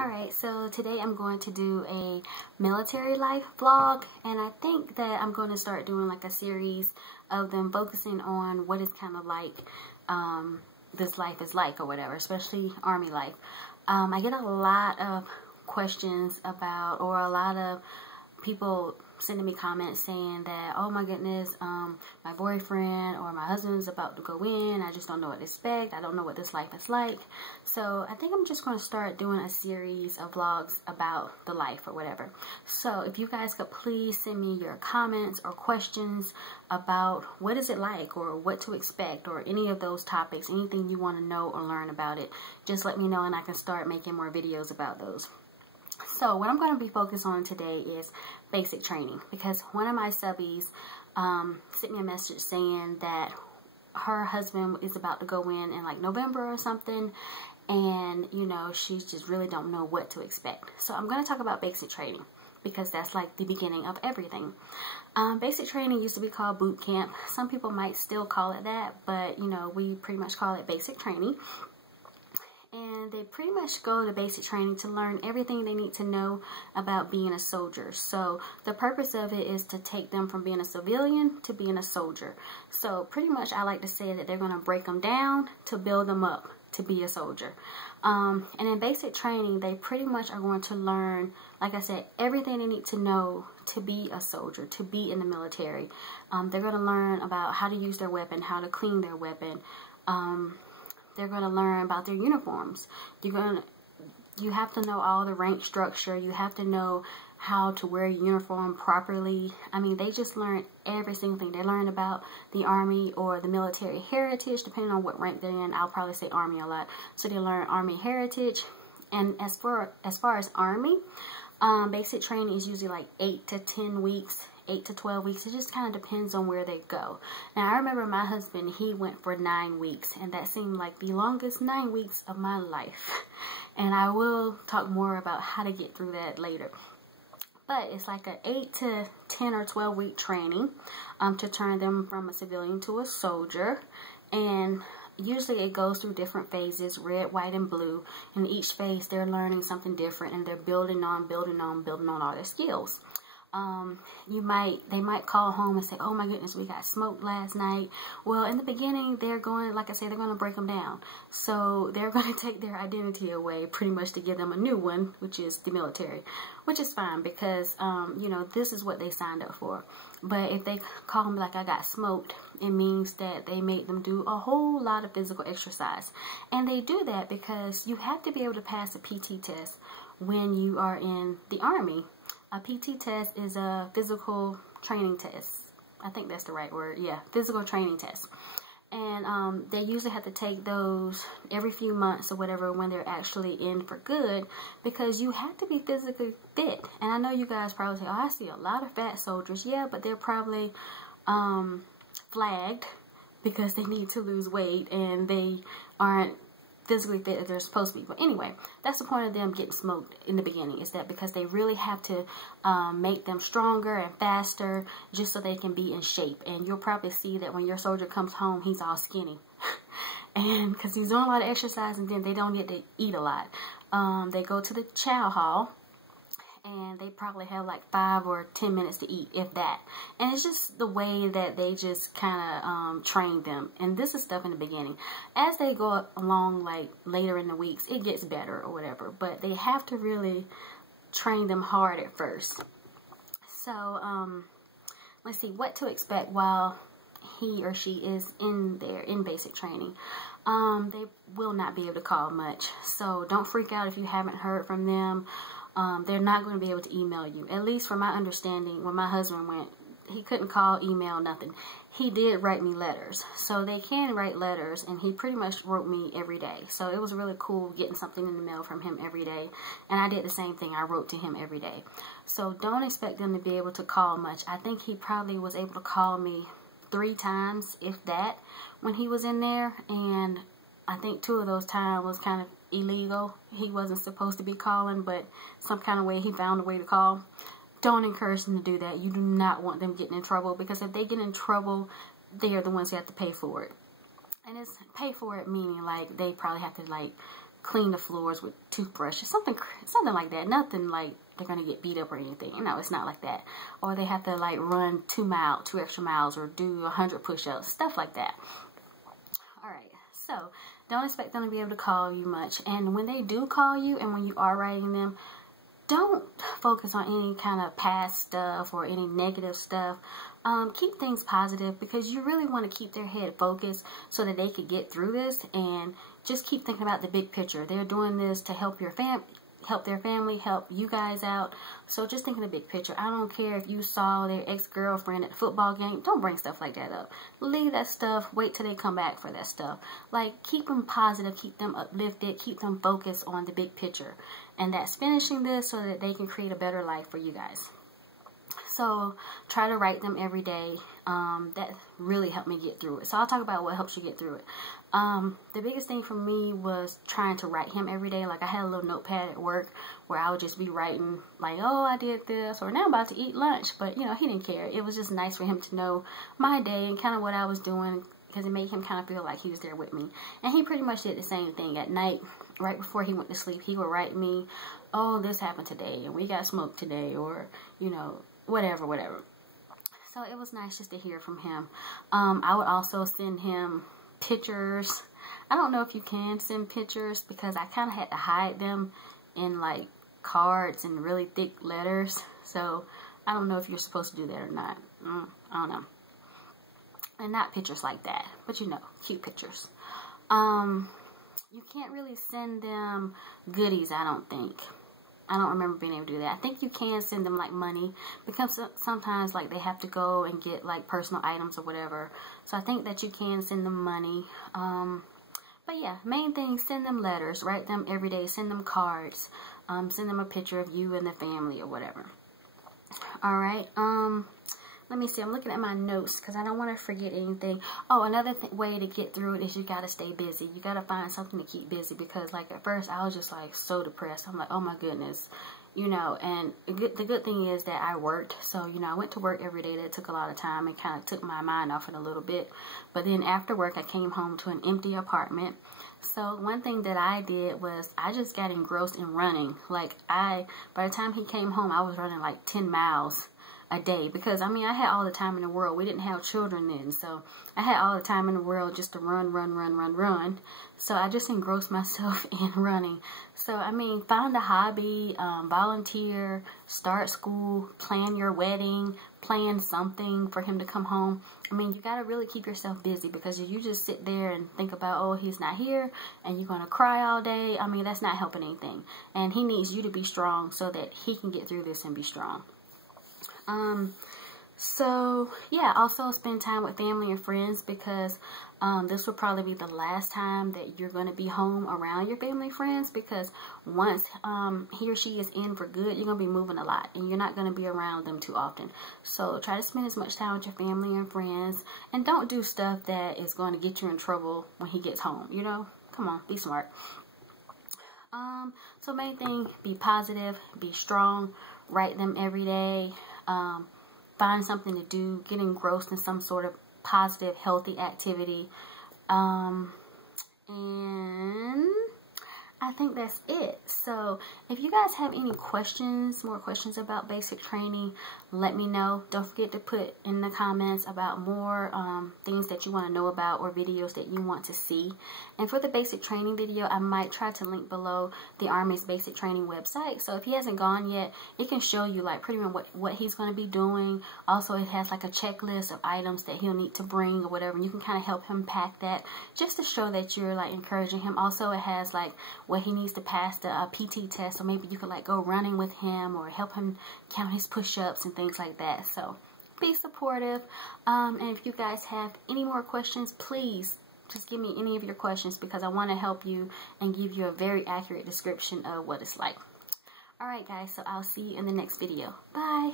Alright, so today I'm going to do a military life vlog, and I think that I'm going to start doing like a series of them focusing on what it's kind of like this life is like or whatever, especially Army life. I get a lot of questions about, or a lot of people sending me comments saying that, oh my goodness, my boyfriend or my husband's about to go in. I just don't know what to expect. I don't know what this life is like. So I think I'm just going to start doing a series of vlogs about the life or whatever. So if you guys could please send me your comments or questions about what is it like or what to expect or any of those topics, anything you want to know or learn about it, just let me know and I can start making more videos about those. So what I'm going to be focused on today is basic training, because one of my subbies sent me a message saying that her husband is about to go in like November or something, and you know, she just really don't know what to expect. So I'm going to talk about basic training because that's like the beginning of everything. Basic training used to be called boot camp. Some people might still call it that, but you know, we pretty much call it basic training. And they pretty much go to basic training to learn everything they need to know about being a soldier. So the purpose of it is to take them from being a civilian to being a soldier. So pretty much I like to say that they're going to break them down to build them up to be a soldier. And in basic training, they pretty much are going to learn, like I said, everything they need to know to be a soldier, to be in the military. They're going to learn about how to use their weapon, how to clean their weapon. They're going to learn about their uniforms. You have to know all the rank structure. You have to know how to wear a uniform properly. I mean, they just learn every single thing. They learn about the Army or the military heritage, depending on what rank they're in. I'll probably say Army a lot. So they learn Army heritage. And as far as Army, basic training is usually like 8 to 10 weeks. 8 to 12 weeks. It just kind of depends on where they go. Now, I remember my husband, he went for 9 weeks, and that seemed like the longest 9 weeks of my life. And I will talk more about how to get through that later. But it's like an 8 to 10 or 12 week training to turn them from a civilian to a soldier. And usually it goes through different phases, red, white, and blue. In each phase, they're learning something different, and they're building on all their skills. They might call home and say, oh my goodness, we got smoked last night. Well, in the beginning, they're going, like I said, they're going to break them down. So they're going to take their identity away pretty much to give them a new one, which is the military, which is fine because, you know, this is what they signed up for. But if they call them like I got smoked, it means that they made them do a whole lot of physical exercise. And they do that because you have to be able to pass a PT test when you are in the Army. A PT test is a physical training test. I think that's the right word. Yeah, physical training test. And they usually have to take those every few months or whatever when they're actually in for good, because you have to be physically fit. And I know you guys probably say, oh, I see a lot of fat soldiers. Yeah, but they're probably flagged because they need to lose weight and they aren't physically fit as they're supposed to be. But anyway, that's the point of them getting smoked in the beginning, is that because they really have to make them stronger and faster just so they can be in shape. And you'll probably see that when your soldier comes home, he's all skinny. And because he's doing a lot of exercise, and then they don't get to eat a lot. They go to the chow hall, and they probably have like 5 or 10 minutes to eat, if that. And it's just the way that they just kind of train them. And this is stuff in the beginning. As they go along, like later in the weeks, it gets better or whatever. But they have to really train them hard at first. So, let's see what to expect while he or she is in there in basic training. They will not be able to call much. So don't freak out if you haven't heard from them. They're not going to be able to email you. At least from my understanding, when my husband went, he couldn't call, email, nothing. He did write me letters. So they can write letters, and he pretty much wrote me every day. So it was really cool getting something in the mail from him every day. And I did the same thing. I wrote to him every day. So don't expect them to be able to call much. I think he probably was able to call me 3 times, if that, when he was in there. And I think 2 of those times was kind of illegal. He wasn't supposed to be calling, but some kind of way he found a way to call. Don't encourage them to do that. You do not want them getting in trouble, because if they get in trouble, they are the ones who have to pay for it. And it's pay for it meaning like they probably have to like clean the floors with toothbrushes, something like that. Nothing like they're gonna get beat up or anything. No, it's not like that. Or they have to like run 2 extra miles, or do 100 push-ups, stuff like that. All right, so don't expect them to be able to call you much. And when they do call you, and when you are writing them, don't focus on any kind of past stuff or any negative stuff. Keep things positive, because you really want to keep their head focused so that they could get through this, and just keep thinking about the big picture. They're doing this to help your help their family, help you guys out. So just think of the big picture. I don't care if you saw their ex-girlfriend at the football game. Don't bring stuff like that up. Leave that stuff. Wait till they come back for that stuff. Like, keep them positive, keep them uplifted, keep them focused on the big picture. And that's finishing this so that they can create a better life for you guys. So try to write them every day. That really helped me get through it. So I'll talk about what helps you get through it. The biggest thing for me was trying to write him every day. Like, I had a little notepad at work where I would just be writing like, oh, I did this, or now I'm about to eat lunch. But, you know, he didn't care. It was just nice for him to know my day and kind of what I was doing, because it made him kind of feel like he was there with me. And he pretty much did the same thing at night. Right before he went to sleep, he would write me, oh, this happened today, and we got smoked today, or, you know, whatever. So it was nice just to hear from him. I would also send him pictures. I don't know if you can send pictures, because I kind of had to hide them in like cards and really thick letters. So I don't know if you're supposed to do that or not. I don't know. And not pictures like that, but you know, cute pictures. You can't really send them goodies, I don't think. I don't remember being able to do that. I think you can send them like money, because sometimes like they have to go and get like personal items or whatever. So I think that you can send them money. But yeah, main thing, send them letters, write them every day, send them cards, send them a picture of you and the family or whatever. All right. Let me see. I'm looking at my notes because I don't want to forget anything. Oh, another way to get through it is you got to stay busy. You got to find something to keep busy, because like at first I was just like so depressed. I'm like, oh my goodness, you know. And the good thing is that I worked. So, you know, I went to work every day. That took a lot of time and kind of took my mind off it a little bit. But then after work, I came home to an empty apartment. So one thing that I did was I just got engrossed in running. Like by the time he came home, I was running like 10 miles a day, because I mean, I had all the time in the world. We didn't have children then, so I had all the time in the world just to run. So I just engrossed myself in running. So I mean, find a hobby, volunteer, start school, plan your wedding, plan something for him to come home. I mean, you got to really keep yourself busy, because if you just sit there and think about, oh, he's not here, and you're going to cry all day, I mean, that's not helping anything. And he needs you to be strong so that he can get through this and be strong. So yeah, also spend time with family and friends, because this will probably be the last time that you're going to be home around your family and friends, because once he or she is in for good, you're going to be moving a lot and you're not going to be around them too often. So try to spend as much time with your family and friends, and don't do stuff that is going to get you in trouble when he gets home. You know, come on, be smart. So main thing, be positive, be strong, write them every day. Find something to do, get engrossed in some sort of positive, healthy activity. And I think that's it. So if you guys have any questions, more questions about basic training, let me know. Don't forget to put in the comments about more things that you want to know about, or videos that you want to see. And for the basic training video, I might try to link below the Army's basic training website. So if he hasn't gone yet, it can show you like pretty much what he's going to be doing. Also, it has like a checklist of items that he'll need to bring or whatever. And you can kind of help him pack that, just to show that you're like encouraging him. Also, it has like what he needs to pass the PT test. So maybe you could like go running with him, or help him count his push-ups and things like that. So be supportive. And if you guys have any more questions, please just give me any of your questions, because I want to help you and give you a very accurate description of what it's like. Alright guys, so I'll see you in the next video. Bye!